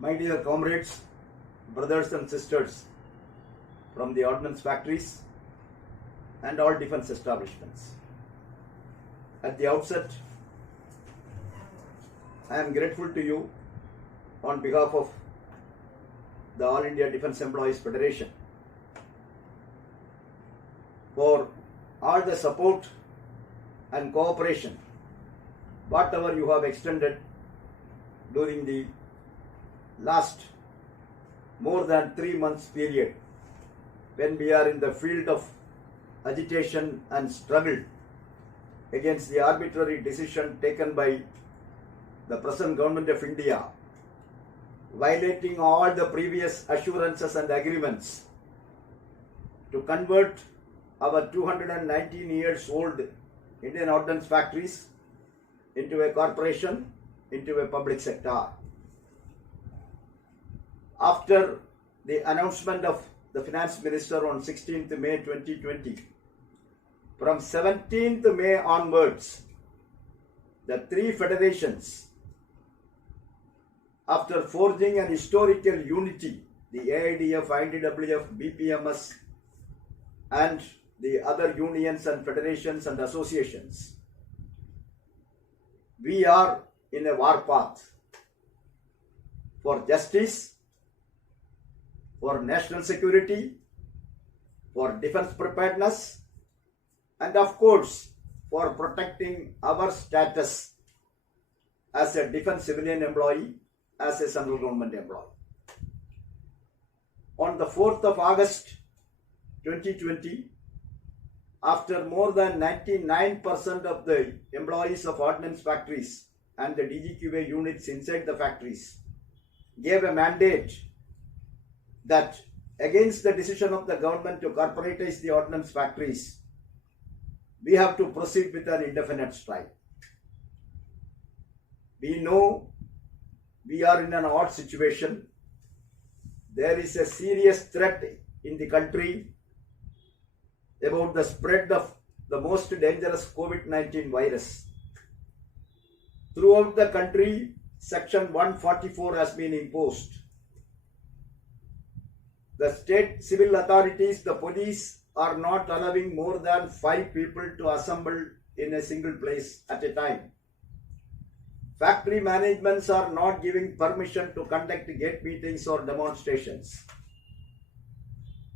My dear comrades, brothers and sisters from the ordnance factories and all defense establishments. At the outset, I am grateful to you on behalf of the All India Defense Employees Federation for all the support and cooperation whatever you have extended during the last more than 3 months period when we are in the field of agitation and struggle against the arbitrary decision taken by the present government of India, violating all the previous assurances and agreements to convert our 219 years old Indian ordnance factories into a corporation, into a public sector. After the announcement of the Finance Minister on 16th May 2020, from 17th May onwards, the three federations, after forging an historical unity, the AIDF, IDWF, BPMS, and the other unions and federations and associations, we are in a war path for justice, for national security, for defense preparedness, and of course for protecting our status as a defense civilian employee, as a central government employee. On the 4th of August 2020, after more than 99% of the employees of ordnance factories and the DGQA units inside the factories gave a mandate that against the decision of the government to corporatize the ordnance factories, we have to proceed with an indefinite strike. We know we are in an odd situation. There is a serious threat in the country about the spread of the most dangerous COVID-19 virus. Throughout the country, Section 144 has been imposed. The state civil authorities, the police, are not allowing more than 5 people to assemble in a single place at a time. Factory managements are not giving permission to conduct gate meetings or demonstrations.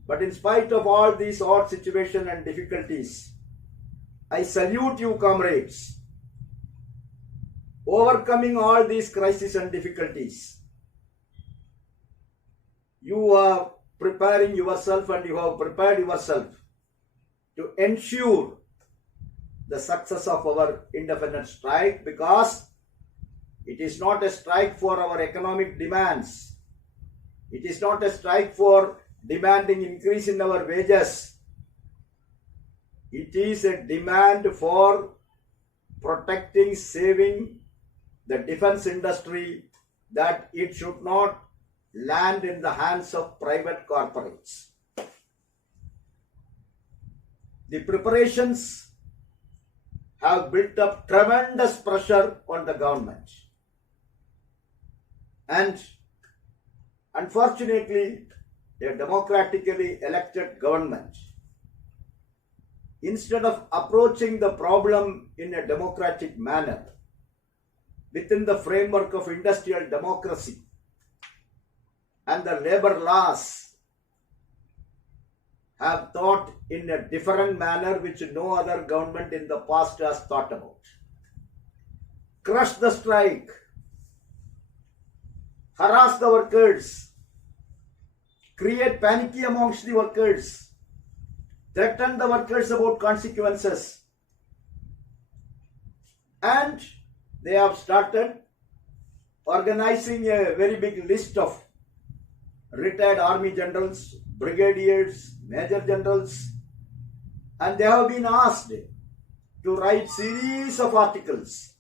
But in spite of all these odd situations and difficulties, I salute you, comrades. Overcoming all these crises and difficulties, you are preparing yourself and you have prepared yourself to ensure the success of our indefinite strike, because it is not a strike for our economic demands. It is not a strike for demanding increase in our wages. It is a demand for protecting, saving the defense industry, that it should not land in the hands of private corporates. The preparations have built up tremendous pressure on the government. And unfortunately, a democratically elected government, instead of approaching the problem in a democratic manner within the framework of industrial democracy and the labor laws, have thought in a different manner which no other government in the past has thought about. Crush the strike, harass the workers, create panic amongst the workers, threaten the workers about consequences. And they have started organizing a very big list of retired army generals, brigadiers, major generals, and they have been asked to write series of articles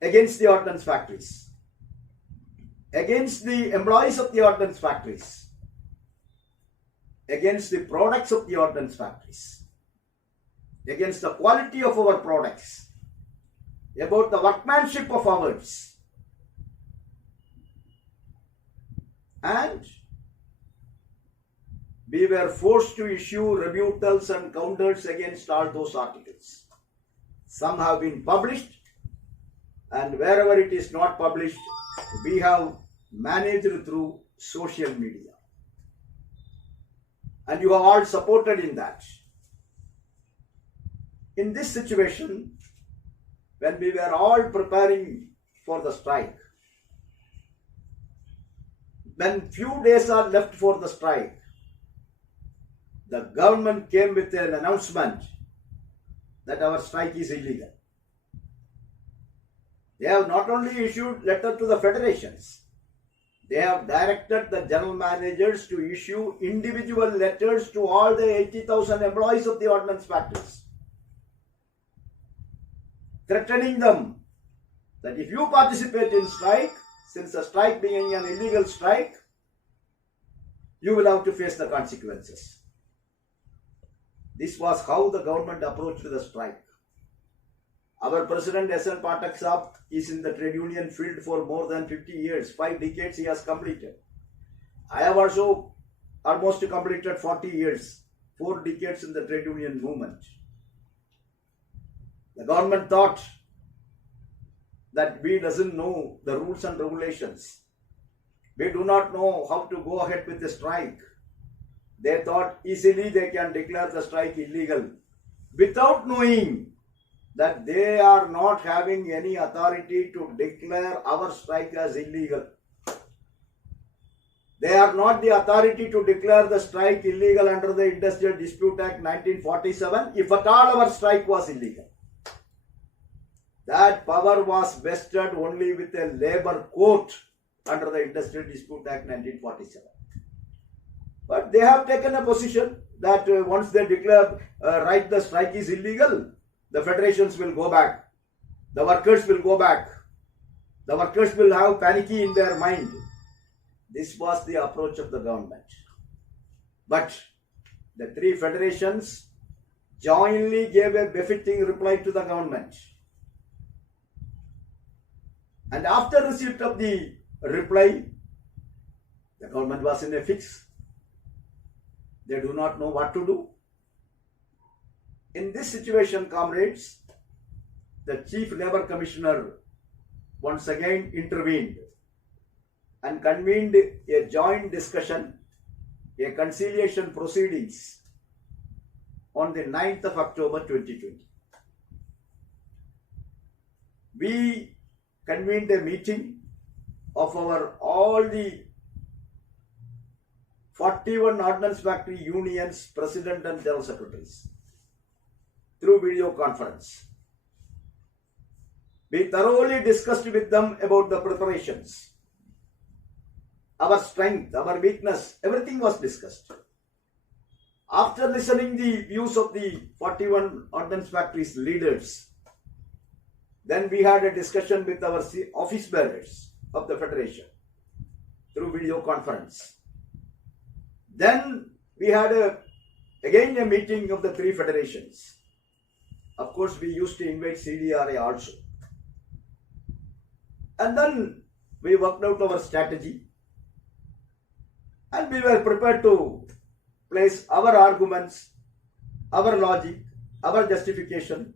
against the ordnance factories, against the employees of the ordnance factories, against the products of the ordnance factories, against the quality of our products, about the workmanship of ours. And we were forced to issue rebuttals and counters against all those articles. Some have been published, and wherever it is not published, we have managed through social media. And you have all supported in that. In this situation, when we were all preparing for the strike, when few days are left for the strike, the government came with an announcement that our strike is illegal. They have not only issued letter to the federations, they have directed the general managers to issue individual letters to all the 80,000 employees of the ordnance factories, threatening them that if you participate in strike, since the strike being an illegal strike, you will have to face the consequences. This was how the government approached the strike. Our president S.N. Pathak Saab is in the trade union field for more than 50 years. 5 decades he has completed. I have also almost completed 40 years, 4 decades in the trade union movement. The government thought that we doesn't know the rules and regulations. We do not know how to go ahead with the strike. They thought easily they can declare the strike illegal without knowing that they are not having any authority to declare our strike as illegal. They are not the authority to declare the strike illegal under the Industrial Dispute Act 1947 if at all our strike was illegal. That power was vested only with a labor court under the Industrial Dispute Act 1947. But they have taken a position that once they declare the strike is illegal, the federations will go back. The workers will go back. The workers will have panicky in their mind. This was the approach of the government. But the 3 federations jointly gave a befitting reply to the government. And after receipt of the reply, the government was in a fix. They do not know what to do. In this situation, comrades, the Chief Labour Commissioner once again intervened and convened a joint discussion, a conciliation proceedings on the 9th of October 2020. We convened a meeting of all the 41 Ordnance Factory Unions President and General Secretaries through video conference. We thoroughly discussed with them about the preparations, our strength, our weakness, everything was discussed. After listening the views of the 41 Ordnance Factories leaders, then we had a discussion with our office bearers of the Federation through video conference. Then we had again a meeting of the 3 federations. Of course, we used to invite CDRA also. And then we worked out our strategy and we were prepared to place our arguments, our logic, our justification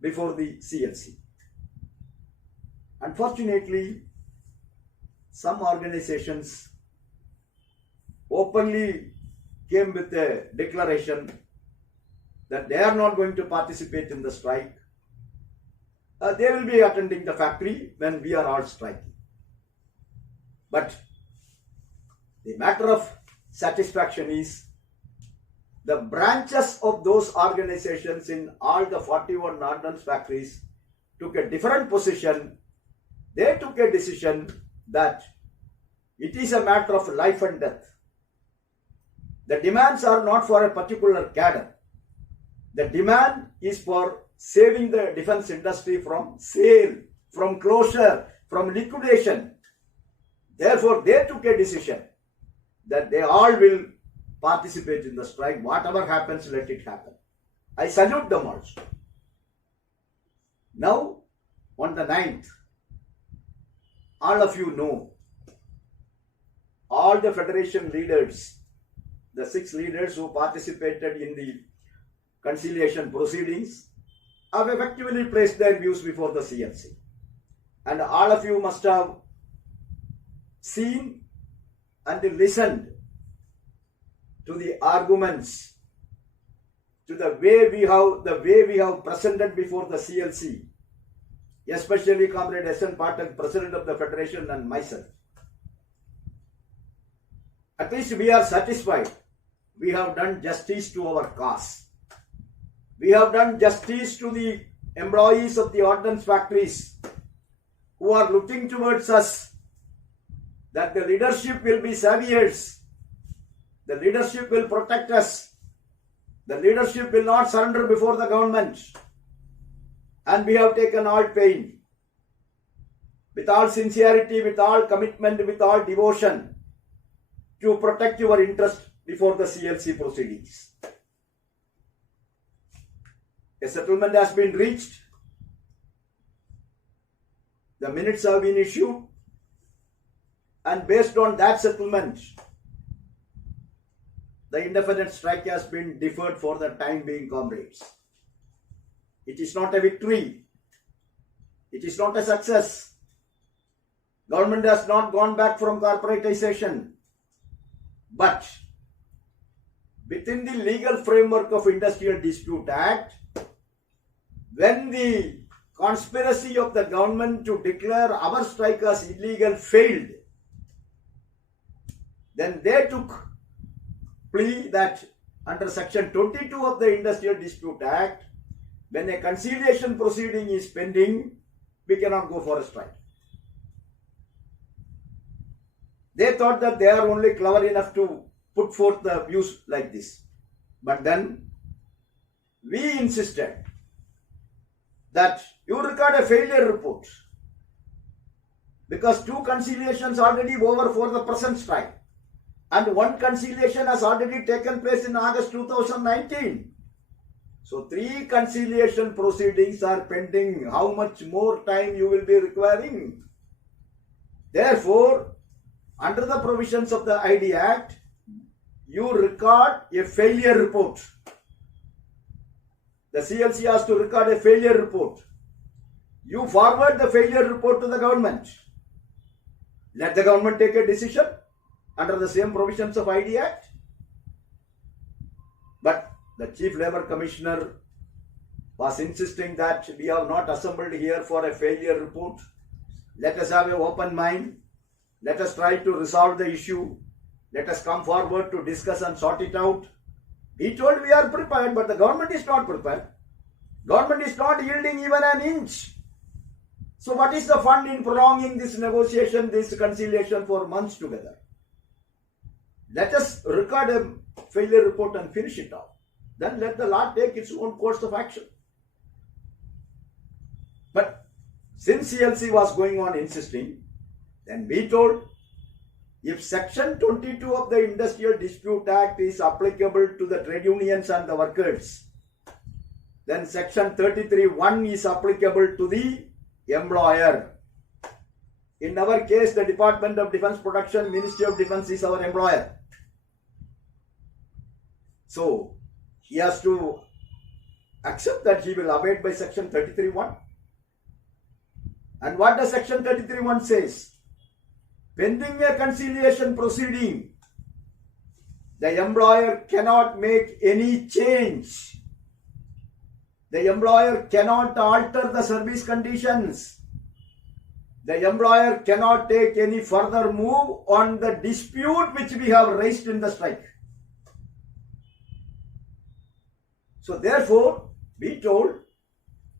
before the CLC. Unfortunately, some organizations openly came with a declaration that they are not going to participate in the strike. They will be attending the factory when we are all striking. But the matter of satisfaction is the branches of those organizations in all the 41 ordnance factories took a different position. They took a decision that it is a matter of life and death. The demands are not for a particular cadre. The demand is for saving the defense industry from sale, from closure, from liquidation. Therefore, they took a decision that they all will participate in the strike. Whatever happens, let it happen. I salute them also. Now, on the 9th, all of you know, all the federation leaders, the 6 leaders who participated in the conciliation proceedings, have effectively placed their views before the CLC. And all of you must have seen and listened to the arguments, to the way we have presented before the CLC, especially Comrade S.N. Pathak, President of the Federation, and myself. At least we are satisfied. We have done justice to our cause. We have done justice to the employees of the ordnance factories who are looking towards us, that the leadership will be saviors. The leadership will protect us. The leadership will not surrender before the government. And we have taken all pain, with all sincerity, with all commitment, with all devotion, to protect your interest before the CLC proceedings. A settlement has been reached. The minutes have been issued. And based on that settlement, the indefinite strike has been deferred for the time being, comrades. It is not a victory. It is not a success. Government has not gone back from corporatization. But within the legal framework of Industrial Dispute Act, when the conspiracy of the government to declare our strike as illegal failed, then they took plea that under Section 22 of the Industrial Dispute Act, when a conciliation proceeding is pending, we cannot go for a strike. They thought that they are only clever enough to put forth the views like this. But then we insisted that you record a failure report, because 2 conciliations already over for the present strike, and 1 conciliation has already taken place in August 2019. So 3 conciliation proceedings are pending. How much more time you will be requiring? Therefore, under the provisions of the ID Act, you record a failure report. The CLC has to record a failure report. You forward the failure report to the government. Let the government take a decision under the same provisions of ID Act. But the Chief Labour Commissioner was insisting that we have not assembled here for a failure report. Let us have an open mind. Let us try to resolve the issue. Let us come forward to discuss and sort it out. He told we are prepared, but the government is not prepared. Government is not yielding even an inch. So what is the fun in prolonging this negotiation, this conciliation for months together? Let us record a failure report and finish it off. Then let the law take its own course of action. But since CLC was going on insisting, then we told, if Section 22 of the Industrial Dispute Act is applicable to the trade unions and the workers, then Section 33(1) is applicable to the employer. In our case, the Department of Defence Production, Ministry of Defence is our employer. So, he has to accept that he will abide by Section 33(1). And what does Section 33(1) says? Pending a conciliation proceeding, the employer cannot make any change. The employer cannot alter the service conditions. The employer cannot take any further move on the dispute which we have raised in the strike. So therefore, we told,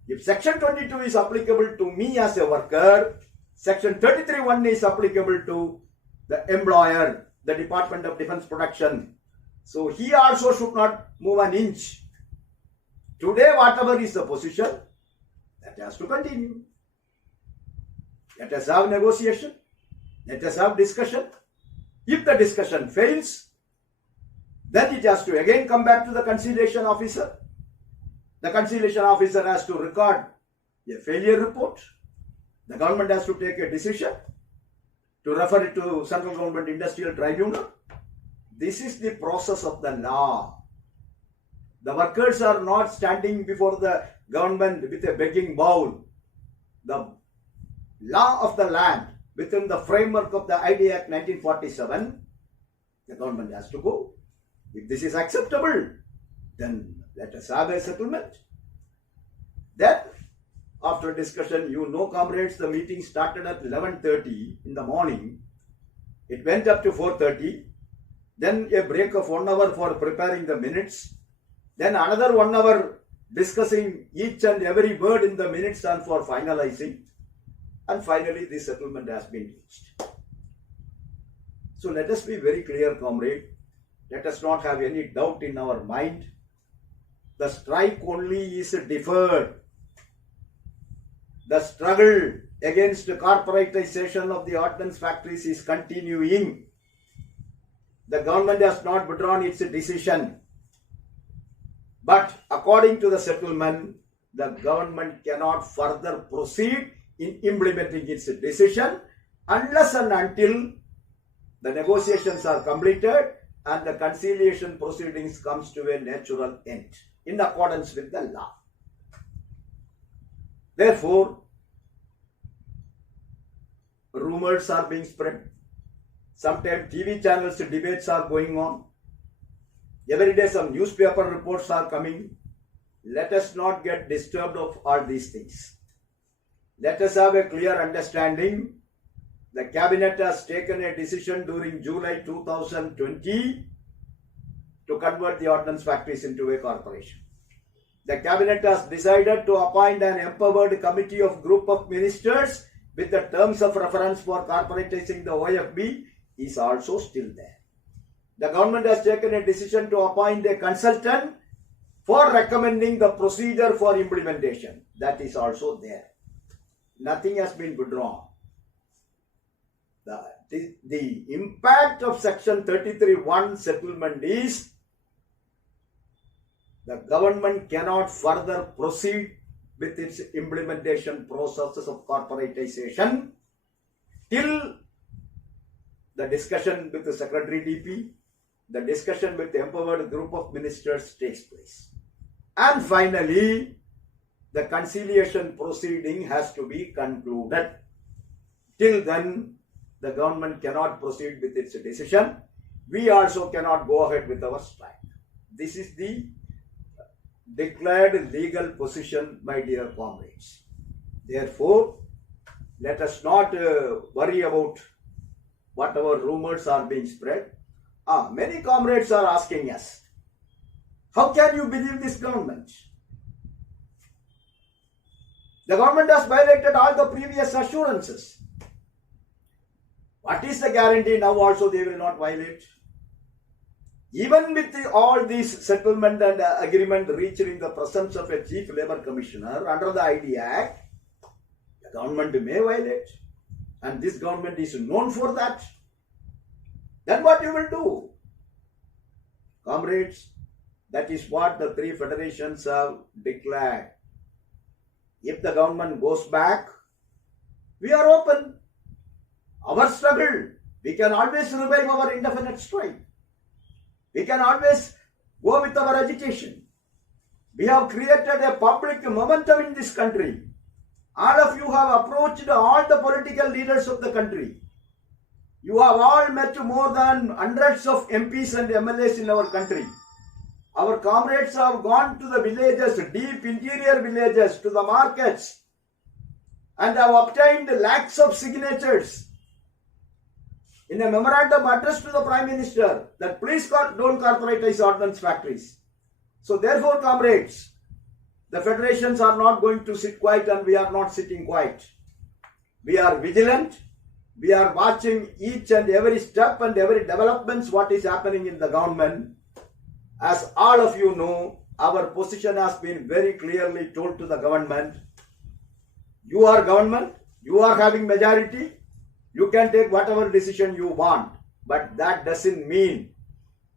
if Section 22 is applicable to me as a worker, Section 33(1) is applicable to the employer, the Department of Defence Production. So he also should not move an inch. Today, whatever is the position, that has to continue. Let us have negotiation. Let us have discussion. If the discussion fails, then it has to again come back to the conciliation officer. The conciliation officer has to record a failure report. The government has to take a decision to refer it to Central Government Industrial Tribunal. This is the process of the law. The workers are not standing before the government with a begging bowl. The law of the land within the framework of the ID Act 1947, the government has to go. If this is acceptable, then let us have a settlement. Then, after discussion, comrades, the meeting started at 11:30 in the morning. It went up to 4:30. Then a break of 1 hour for preparing the minutes. Then another 1 hour discussing each and every word in the minutes and for finalizing. And finally, this settlement has been reached. So let us be very clear, comrade. Let us not have any doubt in our mind. The strike only is deferred. The struggle against corporatization of the ordnance factories is continuing. The government has not withdrawn its decision. But according to the settlement, the government cannot further proceed in implementing its decision unless and until the negotiations are completed and the conciliation proceedings comes to a natural end in accordance with the law. Therefore, rumors are being spread. Sometimes TV channels debates are going on. Every day some newspaper reports are coming. Let us not get disturbed of all these things. Let us have a clear understanding. The cabinet has taken a decision during July 2020 to convert the ordnance factories into a corporation. The cabinet has decided to appoint an empowered committee of group of ministers with the terms of reference for corporatizing the OFB is also still there. The government has taken a decision to appoint a consultant for recommending the procedure for implementation. That is also there. Nothing has been withdrawn. The impact of Section 33(1) settlement is the government cannot further proceed with its implementation processes of corporatization till the discussion with the Secretary DP, the discussion with the empowered group of ministers takes place. And finally, the conciliation proceeding has to be concluded. Till then, the government cannot proceed with its decision. We also cannot go ahead with our strike. This is the declared legal position, my dear comrades. Therefore, let us not worry about whatever rumors are being spread. Many comrades are asking us, how can you believe this government? The government has violated all the previous assurances. What is the guarantee now also they will not violate? Even with all these settlement and agreement reached in the presence of a Chief Labour Commissioner under the ID Act, the government may violate. And this government is known for that. Then what you will do? Comrades, that is what the three federations have declared. If the government goes back, we are open. Our struggle, we can always revive our indefinite strike. We can always go with our agitation. We have created a public momentum in this country. All of you have approached all the political leaders of the country. You have all met more than hundreds of MPs and MLAs in our country. Our comrades have gone to the villages, deep interior villages, to the markets, and have obtained lakhs of signatures in a memorandum addressed to the Prime Minister that please don't corporatize ordnance factories. So therefore, comrades, the federations are not going to sit quiet and we are not sitting quiet. We are vigilant. We are watching each and every step and every developments what is happening in the government. As all of you know, our position has been very clearly told to the government. You are government, you are having majority, you can take whatever decision you want. But that doesn't mean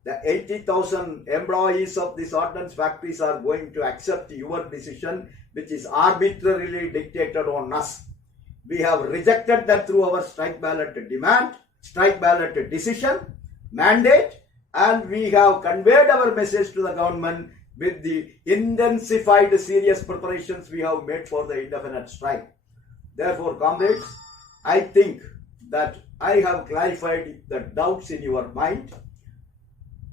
the 80,000 employees of these ordnance factories are going to accept your decision which is arbitrarily dictated on us. We have rejected that through our strike ballot demand, strike ballot decision, mandate, and we have conveyed our message to the government with the intensified serious preparations we have made for the indefinite strike. Therefore, comrades, I think that I have clarified the doubts in your mind.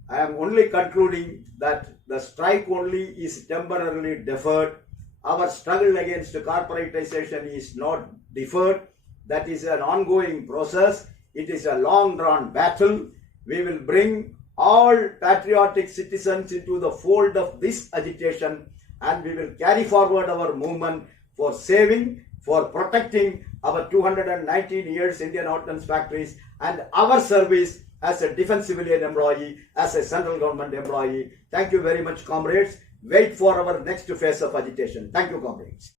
I am only concluding that the strike only is temporarily deferred. Our struggle against corporatization is not deferred. That is an ongoing process. It is a long-drawn battle. We will bring all patriotic citizens into the fold of this agitation, and we will carry forward our movement for saving, for protecting our 219 years Indian Ordnance Factories and our service as a defense civilian employee, as a central government employee. Thank you very much, comrades. Wait for our next phase of agitation. Thank you, comrades.